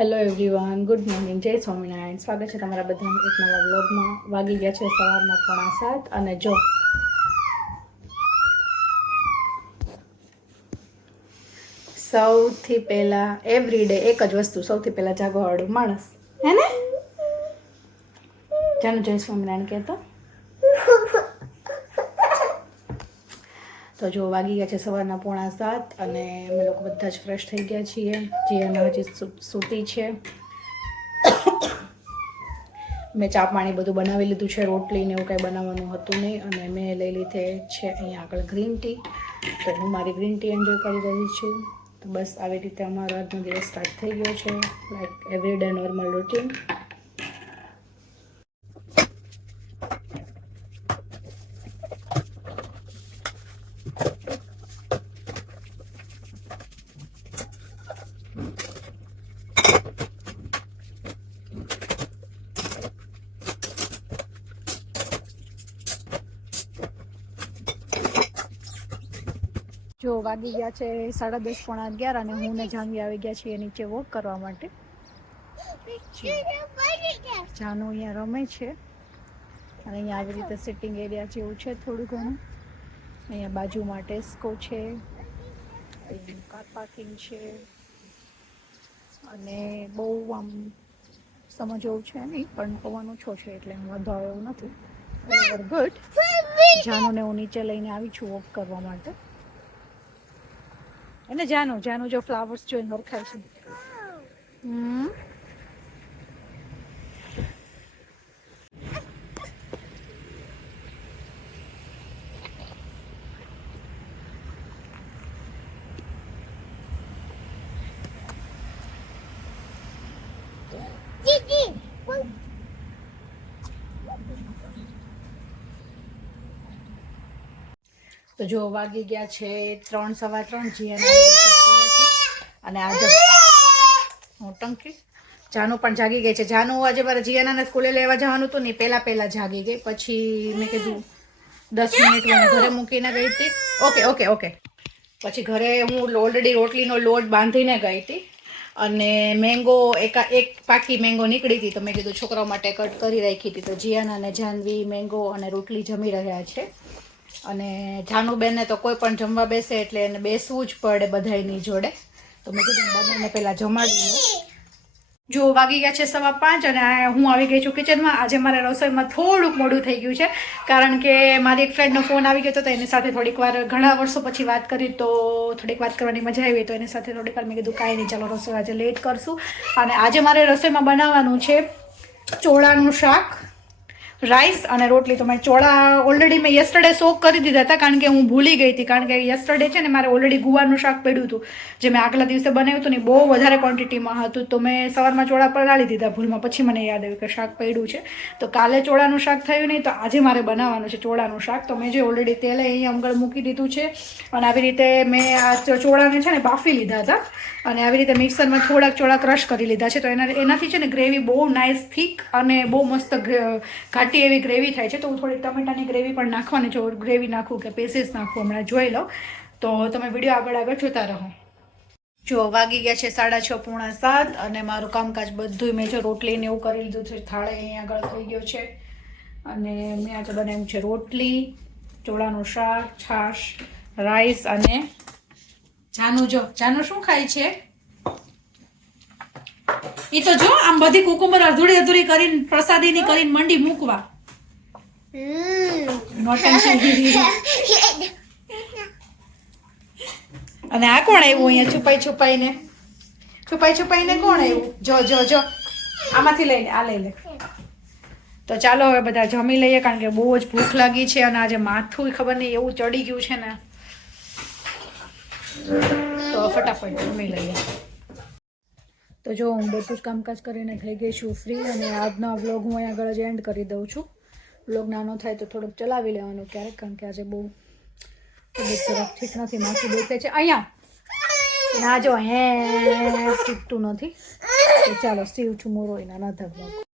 Hello everyone good morning જય સ્વામિનારાયણ સ્વાગત છે તમારા બધા એક નવા બ્લોગમાં વાગી ગયા છે સવારના પોણા સાત અને જો. સૌથી પહેલા એવરી ડે એક જ વસ્તુ સૌથી પહેલા જાગવાવાળું માણસ. હે ને? જાનું જય સ્વામિનારાયણ કહેતો? તો જો વાગી ગયા છે સવારના પોણા સાત અને અમે લોકો બધા જ ફ્રેશ થઈ ગયા છીએ. જીયાના હજી સૂતી છે. મેં ચા પાણી બધું બનાવી લીધું છે, રોટલી ને એવું કંઈ બનાવવાનું હતું નહીં અને મેં લઈ લીધે છે અહીંયા આગળ ગ્રીન ટી. તો હું મારી ગ્રીન ટી એન્જોય કરી રહી છું. તો બસ આવી રીતે અમારો આજનો દિવસ સ્ટાર્ટ થઈ ગયો છે like every day normal routine જો વાગી ગયા છે સાડા દસ પોણા અગિયાર અને હું ને જાનવી આવી ગયા છીએ નીચે વોક કરવા માટે. જાનુ અહીંયા રમે છે. અને અહીંયા આવી રીતે સિટિંગ એરિયા જેવું છે થોડું ઘણું. અહીંયા બાજુમાં ટેસ્કો છે કાર પાર્કિંગ છે. અને બહુ આમ સમજવું છે નહીં, પણ પવન ઓછો છે એટલે વાંધો આવે એવું નથી ગુડ જાનુને હું નીચે લઈને આવી છું વોક કરવા માટે. એને જાનું જાનું જો ફ્લાવર્સ જોઈને ઓળખાય છે. હમ. તો જો વાગી ગયા છે ત્રણ સવા ત્રણ જીયાના અને આજે હું ટંકી. જાનુ પણ જાગી ગઈ છે. જાનુ આજે મારે જીયાનાને સ્કૂલે લેવા જવાનું હતું ને પહેલા પહેલા જાગી ગઈ. પછી મેં કીધું દસ મિનિટ હું ઘરે મૂકીને ગઈ હતી. Okay okay okay. પછી ઘરે હું ઓલરેડી રોટલીનો લોટ બાંધીને ગઈ હતી. અને મેંગો, એકા એક પાકી મેંગો નીકળી હતી તો મેં કીધું છોકરાઓ માટે કટ કરી રાખી હતી. તો જીયાના અને જાનવી, મેંગો અને રોટલી જમી રહ્યા છે. અને જાનુબેનને તો કોઈ પણ જમવા બેસે એટલે એને બેસવું જ પડે બધાયની જોડે. તો મેં કીધું બંનેને પહેલાં જમાડી લઉં. જો વાગી ગયા છે સવા પાંચ અને હું આવી ગઈ છું કિચનમાં. આજે મારે રસોઈમાં થોડુંક મોડું થઈ ગયું છે. કારણ કે મારી એક ફ્રેન્ડનો ફોન આવી ગયો હતો તો એની સાથે થોડીક વાર, ઘણા વર્ષો પછી વાત કરી તો થોડીક વાત કરવાની મજા આવી તો એની સાથે થોડીક વાર મેં કીધું, કાંઈ નહીં, ચાલો રસોઈ આજે લેટ કરશું. અને આજે મારે રસોઈમાં બનાવવાનું છે ચોળાનું શાક. રાઈસ અને રોટલી. તો મેં ચોળા ઓલરેડી મેં યસ્ટરડે સોક કરી દીધા હતા, કારણ કે હું ભૂલી ગઈ હતી. કારણ કે યસ્ટરડે છે ને મારે ઓલરેડી ગુવારનું શાક પડ્યું હતું, જે મેં આગલા દિવસે બનાવ્યું હતું ને બહુ વધારે ક્વોન્ટિટીમાં હતું. તો મેં સવારમાં ચોળા પલાળી દીધા ભૂલમાં. પછી મને યાદ આવ્યું કે શાક પડ્યું છે. તો કાલે ચોળાનું શાક થયું નહીં, તો આજે મારે બનાવવાનું છે ચોળાનું શાક. તો મેં જે ઓલરેડી તેલ અહીંયા આગળ મૂકી દીધું છે, અને આવી રીતે મેં આ ચોળાને છે ને બાફી લીધા હતા. અને આવી રીતે મિક્સરમાં થોડાક ચોળા ક્રશ કરી લીધા છે. તો એના, એનાથી છે ને ગ્રેવી બહુ નાઇસ થીક અને બહુ મસ્ત ગ્રે- ઘાટી એવી ગ્રેવી થાય છે. તો હું થોડી ટમેટાની ગ્રેવી પણ નાખવાની જો ગ્રેવી નાખું કે પેસીસ નાખું હમણાં જોઈ લઉં તો તમે વીડિયો આગળ આગળ જોતા રહો. જો વાગી ગયા છે સાડા છ પૂણા સાત અને મારું કામકાજ બધું મેં જો રોટલી ને એવું કરી લીધું છે. થાળે અહીં આગળ થઈ ગયો છે. અને મેં આજે બનાવ્યું છે રોટલી, ચોળાનું શાક, છાશ રાઈસ અને જાનું જો. જાનું શું ખાય છે? એ તો જો આમ બધી કુકુંબર અધૂરી અધૂરી કરીને પ્રસાદીની કરીને મંડી મૂકવા. અને આ કોણ આવ્યું અહીંયા? છુપાઈ છુપાઈને. છુપાઈ છુપાઈને કોણ આવ્યું? જો જો જો. આમાંથી લઈ લે આ લઈ લે. તો ચાલો હવે બધા જમી લઈએ કારણ કે બહુ જ ભૂખ લાગી છે અને આજે માથું ખબર નહીં એવું ચડી ગયું છે ને. તો ફટાફટ જમી લઈએ. તો જો હું બધું જ કામકાજ કરીને થઈ ગઈ છું ફ્રી અને આજનો વ્લોગ હું અહીંયા આગળ જ એન્ડ કરી દઉં છું. વ્લોગ નાનો થાય તો થોડુંક ચલાવી લેવાનું ક્યારેક, કારણ કે આજે બહુ તબિયત જરાક ઠીક નથી માથું દુખે છે, અહીંયા. ના જો હે તૂટતું નથી. ચાલો સીવ છું મોરો એના ના વ્લોગ